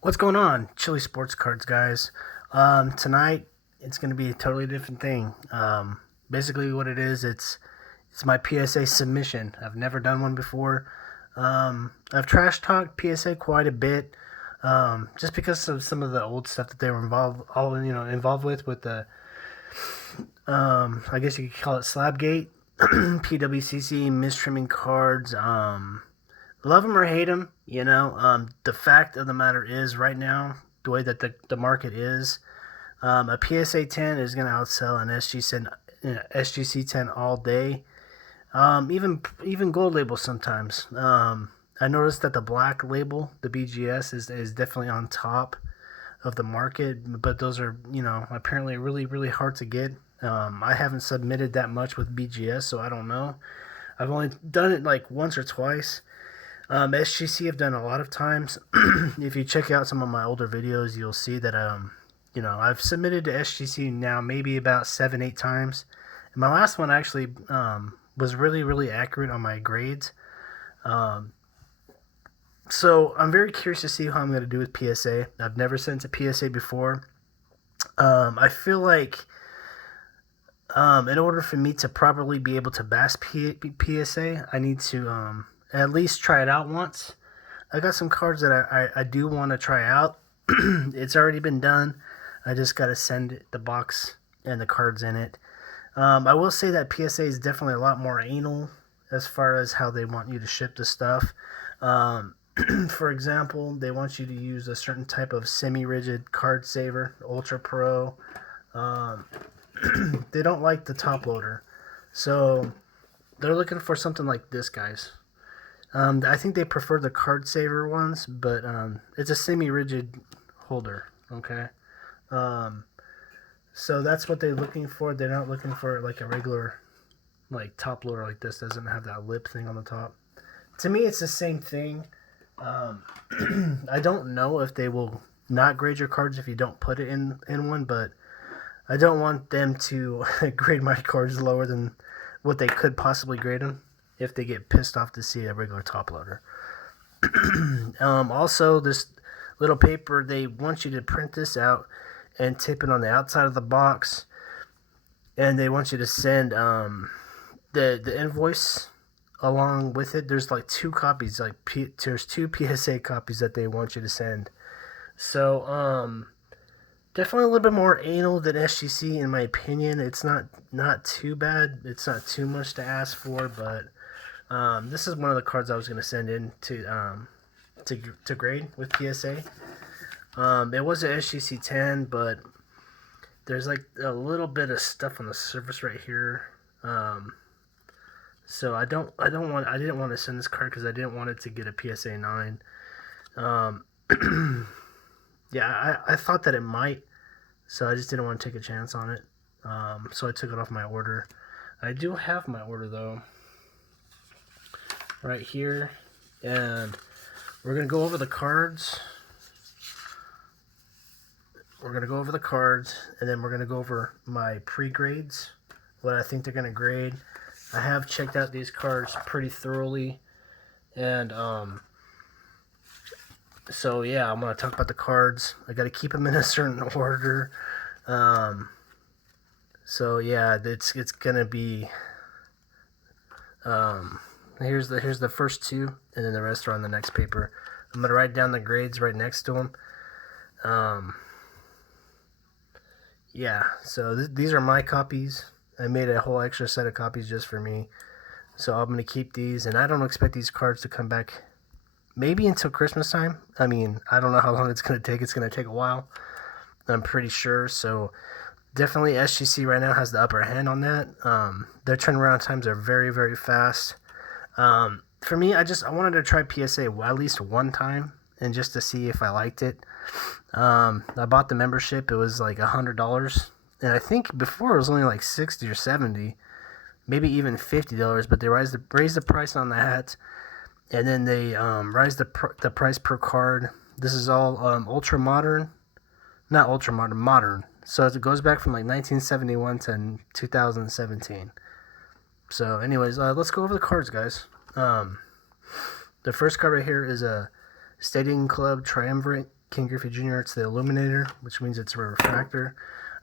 What's going on, Chili Sports Cards, guys? Tonight it's going to be a totally different thing. Basically, what it is, it's my PSA submission. I've never done one before. I've trash talked PSA quite a bit, just because of some of the old stuff that they were involved with the, I guess you could call it Slabgate, PWCC, mistrimming cards. Love them or hate them, the fact of the matter is right now, the way that the market is, a PSA 10 is going to outsell an SGC 10 all day. Even gold labels sometimes. I noticed that the black label, the BGS, is definitely on top of the market, but those are, apparently really, really hard to get. I haven't submitted that much with BGS, so I don't know. I've only done it like once or twice. SGC I've done a lot of times. If you check out some of my older videos, you'll see that I've submitted to SGC now maybe about 7-8 times. And my last one actually was really, really accurate on my grades. So I'm very curious to see how I'm going to do with PSA. I've never sent a PSA before. I feel like in order for me to properly be able to bash PSA, I need to at least try it out once. I got some cards that I do want to try out. It's already been done. I just got to send the box and the cards in it. I will say that PSA is definitely a lot more anal as far as how they want you to ship the stuff. For example, they want you to use a certain type of semi-rigid card saver, Ultra Pro. They don't like the top loader. So they're looking for something like this, guys. I think they prefer the card saver ones, but it's a semi-rigid holder, okay? So that's what they're looking for. They're not looking for like a regular top loader like this. Doesn't have that lip thing on the top. To me, it's the same thing. I don't know if they will not grade your cards if you don't put it in one, but I don't want them to grade my cards lower than what they could possibly grade them if they get pissed off to see a regular top loader. Also, this little paper, they want you to print this out and tape it on the outside of the box, and they want you to send the invoice along with it. There's like two copies, there's two PSA copies that they want you to send. So definitely a little bit more anal than SGC in my opinion. It's not too bad. It's not too much to ask for, but this is one of the cards I was going to send in to grade with PSA. It was an SGC 10, but there's like a little bit of stuff on the surface right here. So I didn't want to send this card because I didn't want it to get a PSA 9. Yeah, I thought that it might, so I just didn't want to take a chance on it. So I took it off my order. I do have my order though, right here, and we're gonna go over the cards. We're gonna go over the cards, and then we're gonna go over my pre-grades, what I think they're gonna grade. I have checked out these cards pretty thoroughly, and so yeah, I'm gonna talk about the cards. I gotta keep them in a certain order. So yeah, it's gonna be. Here's the first two, and then the rest are on the next paper. I'm gonna write down the grades right next to them. Yeah, so these are my copies. I made a whole extra set of copies just for me. So I'm going to keep these, and I don't expect these cards to come back maybe until Christmas time. I mean, I don't know how long it's going to take. It's going to take a while, I'm pretty sure. So definitely SGC right now has the upper hand on that. Their turnaround times are very, very fast. For me, I wanted to try PSA at least one time, and just to see if I liked it. I bought the membership. It was like $100. And I think before it was only like $60 or $70, maybe even $50. But they raised the price on that, and then they raised the price per card. This is all ultra modern, not ultra modern, modern. So it goes back from like 1971 to 2017. So, anyways, let's go over the cards, guys. The first card right here is a Stadium Club Triumvirate, King Griffey Jr. It's the Illuminator, which means it's a refractor.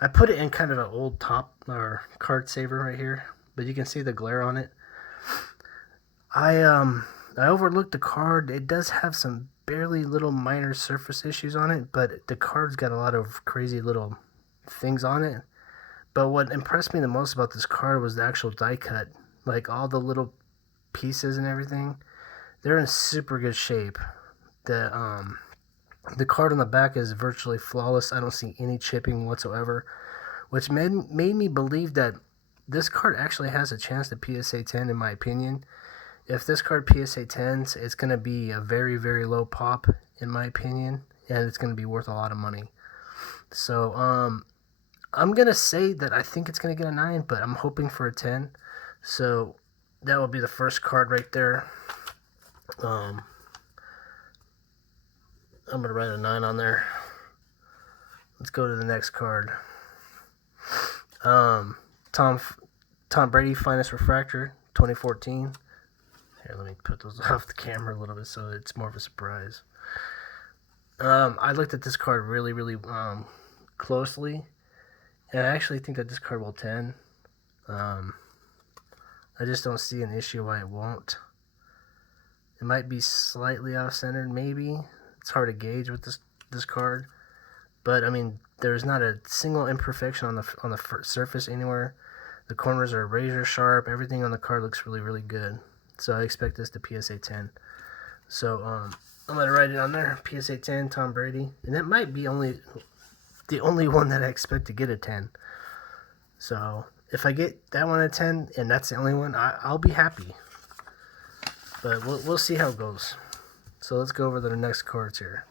I put it in kind of an old top or card saver right here, but you can see the glare on it. I overlooked the card. It does have some barely little minor surface issues on it, but the card's got a lot of crazy little things on it. But what impressed me the most about this card was the actual die cut. Like all the little pieces and everything, they're in super good shape. The card on the back is virtually flawless. I don't see any chipping whatsoever, which made me believe that this card actually has a chance to PSA 10 in my opinion. If this card PSA 10s, it's going to be a very, very low pop in my opinion, and it's going to be worth a lot of money. So, I'm going to say that I think it's going to get a 9, but I'm hoping for a 10. So, that will be the first card right there. I'm going to write a 9 on there. Let's go to the next card. Tom Brady Finest Refractor, 2014. Here, let me put those off the camera a little bit so it's more of a surprise. I looked at this card really, really closely, and I actually think that this card will 10. I just don't see an issue why it won't. It might be slightly off-centered, maybe. It's hard to gauge with this card, but I mean, there's not a single imperfection on the surface anywhere. The corners are razor sharp. Everything on the card looks really, really good. So I expect this to PSA 10. So I'm gonna write it on there, PSA 10, Tom Brady, and that might be the only one that I expect to get a 10. So if I get that one at 10 and that's the only one, I'll be happy. But we'll see how it goes. So let's go over the next cards here.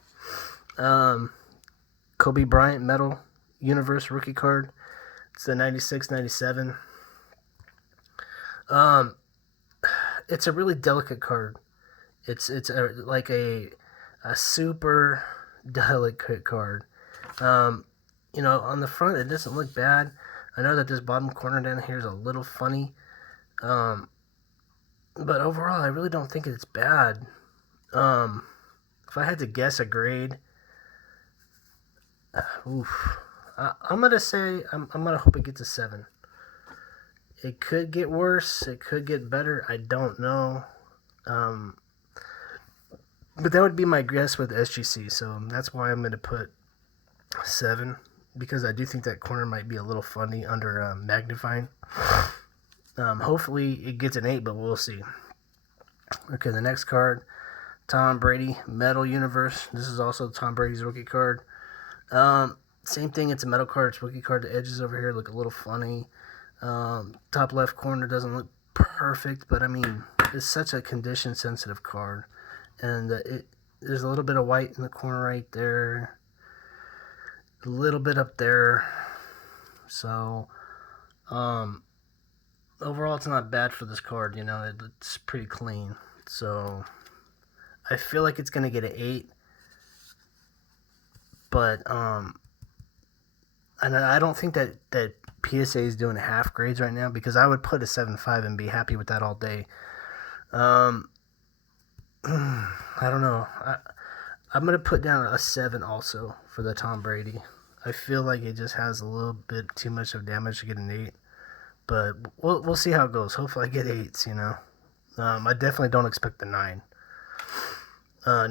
Kobe Bryant Metal Universe rookie card. It's the 96-97. It's a really delicate card. It's like a super delicate card. On the front it doesn't look bad. I know that this bottom corner down here is a little funny. But overall I really don't think it's bad. If I had to guess a grade, I'm gonna say I'm gonna hope it gets a 7. It could get worse. It could get better. I don't know. But that would be my guess with SGC. So that's why I'm gonna put 7, because I do think that corner might be a little funny under magnifying. Hopefully it gets an 8, but we'll see. Okay, the next card. Tom Brady Metal Universe. This is also Tom Brady's rookie card. Same thing, it's a metal card, it's rookie card. The edges over here look a little funny. Top left corner doesn't look perfect, but I mean, it's such a condition sensitive card. And there's a little bit of white in the corner right there. A little bit up there. So, overall it's not bad for this card, it's pretty clean. So I feel like it's going to get an 8. But, and I don't think that PSA is doing half grades right now, because I would put a 7.5 and be happy with that all day. I don't know. I'm going to put down a 7 also for the Tom Brady. I feel like it just has a little bit too much of damage to get an 8. But we'll see how it goes. Hopefully I get 8s, I definitely don't expect the 9.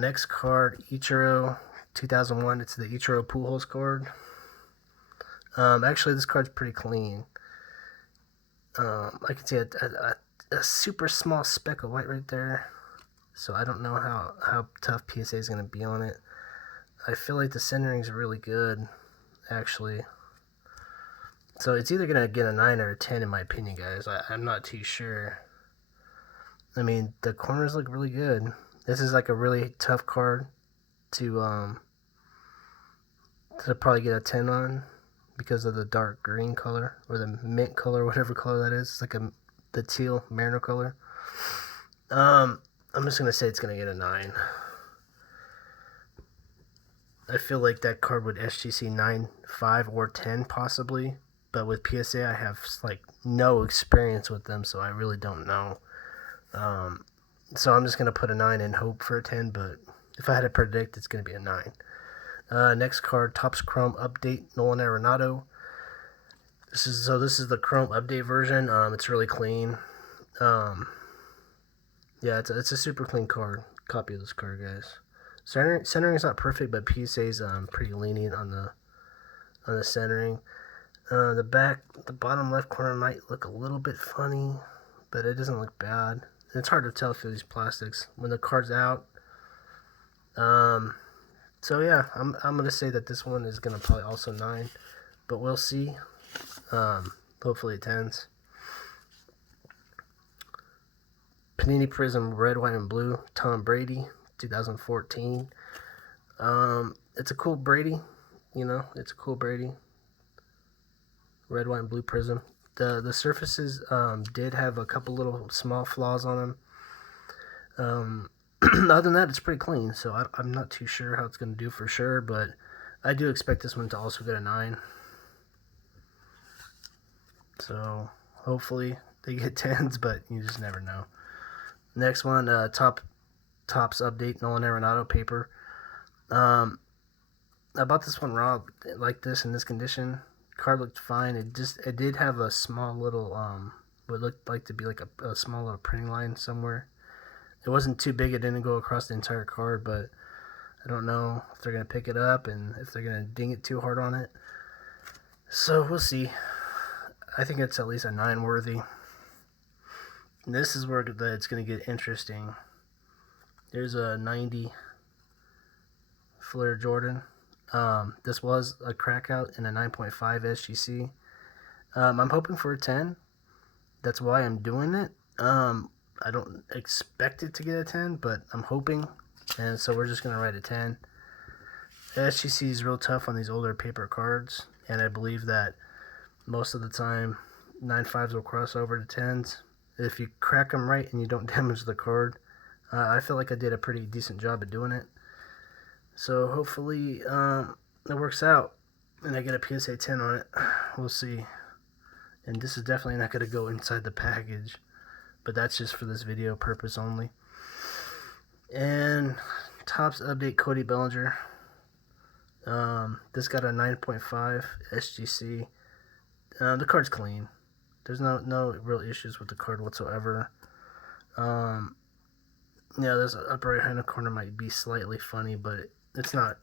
Next card, Ichiro 2001. It's the Ichiro Pujols card. Actually, this card's pretty clean. I can see a super small speck of white right there. So I don't know how tough PSA is going to be on it. I feel like the centering's really good, actually. So it's either going to get a 9 or a 10 in my opinion, guys. I'm not too sure. I mean, the corners look really good. This is like a really tough card to probably get a 10 on, because of the dark green color, or the mint color, whatever color that is. It's like the teal Mariner color. I'm just going to say it's going to get a 9. I feel like that card would SGC 9, 5, or 10 possibly. But with PSA, I have like no experience with them, so I really don't know. So I'm just going to put a 9 and hope for a 10, but If I had to predict, it's going to be a 9. Next card, Topps Chrome Update, Nolan Arenado. This is the Chrome Update version. It's really clean. Yeah, it's a super clean card. Copy of this card, guys. Centering is not perfect, but PSA's pretty lenient on the centering. The bottom left corner might look a little bit funny, but it doesn't look bad. It's hard to tell through these plastics when the card's out. So yeah, I'm gonna say that this one is gonna probably also 9, but we'll see. Hopefully it 10s. Panini Prism Red, White, and Blue, Tom Brady, 2014. It's a cool Brady, it's a cool Brady. Red, White, and Blue Prism. The surfaces did have a couple little small flaws on them. Other than that, it's pretty clean, so I'm not too sure how it's going to do for sure, but I do expect this one to also get a 9. So hopefully they get 10s, but you just never know. Next one, Topps Update, Nolan Arenado paper. I bought this one raw like this in this condition. Card looked fine. It did have a small little what looked like to be like a small little printing line somewhere. It wasn't too big. It didn't go across the entire card, but I don't know if they're gonna pick it up and if they're gonna ding it too hard on it. So we'll see. I think it's at least a 9 worthy. This is where it's gonna get interesting. There's a 90 Flair Jordan. This was a crack out in a 9.5 SGC. I'm hoping for a 10. That's why I'm doing it. I don't expect it to get a 10, but I'm hoping. And so we're just going to write a 10. SGC is real tough on these older paper cards. And I believe that most of the time, 9.5s will cross over to 10s. If you crack them right and you don't damage the card, I feel like I did a pretty decent job at doing it. So hopefully it works out and I get a PSA 10 on it. We'll see. And this is definitely not going to go inside the package, but that's just for this video purpose only. And Topps Update Cody Bellinger. This got a 9.5 SGC. The card's clean. There's no real issues with the card whatsoever. Yeah, this upper right hand corner might be slightly funny, but it's not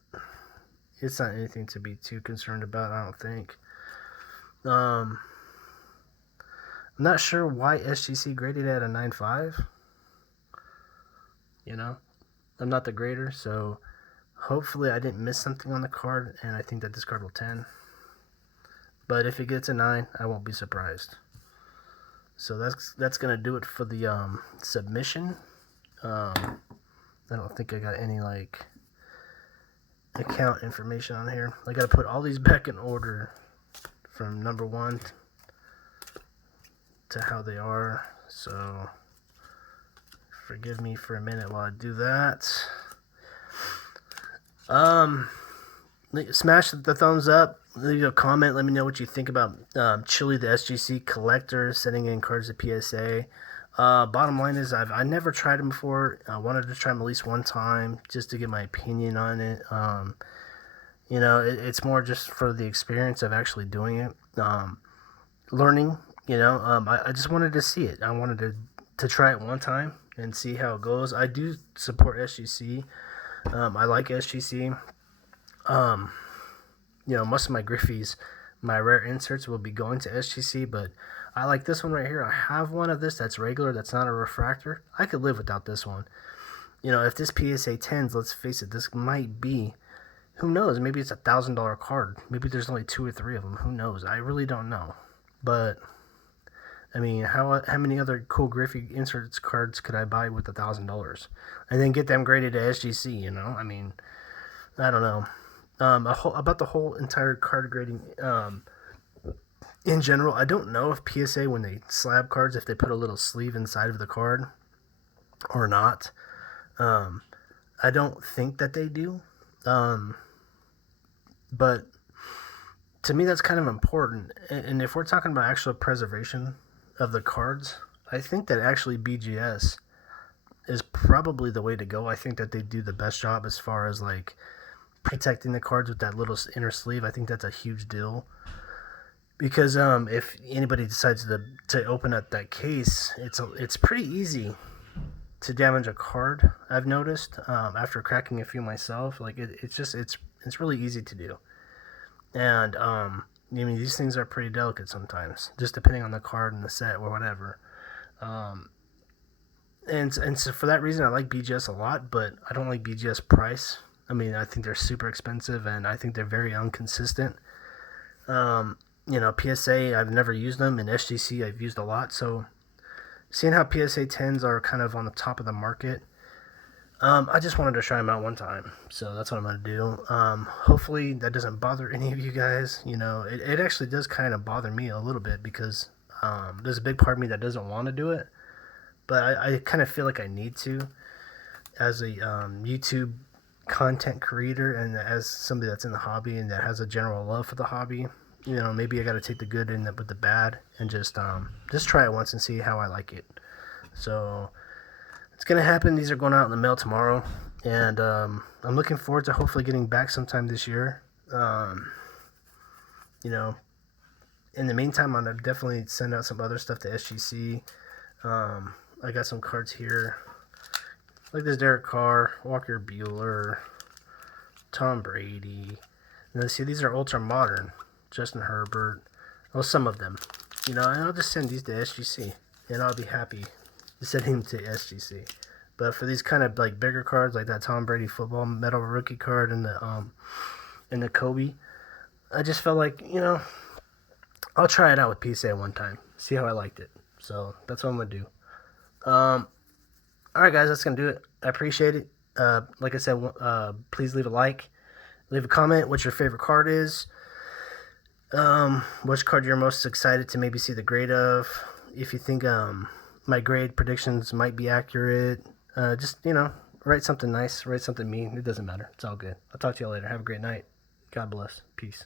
anything to be too concerned about, I don't think. I'm not sure why SGC graded at a 9.5. I'm not the grader, so hopefully I didn't miss something on the card, and I think that this card will 10. But if it gets a 9, I won't be surprised. So that's gonna do it for the submission. I don't think I got any account information on here. I gotta put all these back in order from number 1 to how they are. So forgive me for a minute while I do that. Smash the thumbs up, leave a comment, let me know what you think about Chili the SGC collector sending in cards to PSA. Bottom line is I never tried them before. I wanted to try them at least one time just to get my opinion on it. It's more just for the experience of actually doing it, learning. I just wanted to see it. I wanted to try it one time and see how it goes. I do support SGC. I like SGC. Most of my Griffies, my rare inserts will be going to SGC, but I like this one right here. I have one of this that's regular, that's not a refractor. I could live without this one. If this PSA 10s, let's face it, this might be, who knows, maybe it's $1,000 card. Maybe there's only 2 or 3 of them. Who knows? I really don't know. But, I mean, how many other cool Griffey inserts cards could I buy with $1,000? And then get them graded to SGC, I mean, I don't know. About the whole entire card grading, in general, I don't know if PSA, when they slab cards, if they put a little sleeve inside of the card or not. I don't think that they do. But to me, that's kind of important. And if we're talking about actual preservation of the cards, I think that actually BGS is probably the way to go. I think that they do the best job as far as like protecting the cards with that little inner sleeve. I think that's a huge deal. Because if anybody decides to open up that case, it's pretty easy to damage a card. I've noticed after cracking a few myself, like it's really easy to do. And I mean, these things are pretty delicate sometimes, just depending on the card and the set or whatever. Um, and so for that reason, I like BGS a lot, but I don't like BGS price. I mean, I think they're super expensive, and I think they're very inconsistent. PSA, I've never used them, and SGC, I've used a lot. So seeing how PSA 10s are kind of on the top of the market, I just wanted to try them out one time. So that's what I'm going to do. Hopefully that doesn't bother any of you guys. It actually does kind of bother me a little bit because there's a big part of me that doesn't want to do it. But I kind of feel like I need to as a YouTube content creator and as somebody that's in the hobby and that has a general love for the hobby. Maybe I got to take the good in with the bad and just try it once and see how I like it. So it's going to happen. These are going out in the mail tomorrow. And I'm looking forward to hopefully getting back sometime this year. In the meantime, I'm going to definitely send out some other stuff to SGC. I got some cards here. Like this Derek Carr, Walker Buehler, Tom Brady. And let's see, these are ultra modern. Justin Herbert. Well, some of them. And I'll just send these to SGC. And I'll be happy to send him to SGC. But for these kind of like bigger cards, like that Tom Brady football metal rookie card and the Kobe, I just felt like, I'll try it out with PSA one time. See how I liked it. So that's what I'm going to do. Alright guys, that's going to do it. I appreciate it. Like I said, please leave a like. Leave a comment what your favorite card is. Which card you're most excited to maybe see the grade of. If you think my grade predictions might be accurate. Just, write something nice. Write something mean. It doesn't matter. It's all good. I'll talk to you later. Have a great night. God bless. Peace.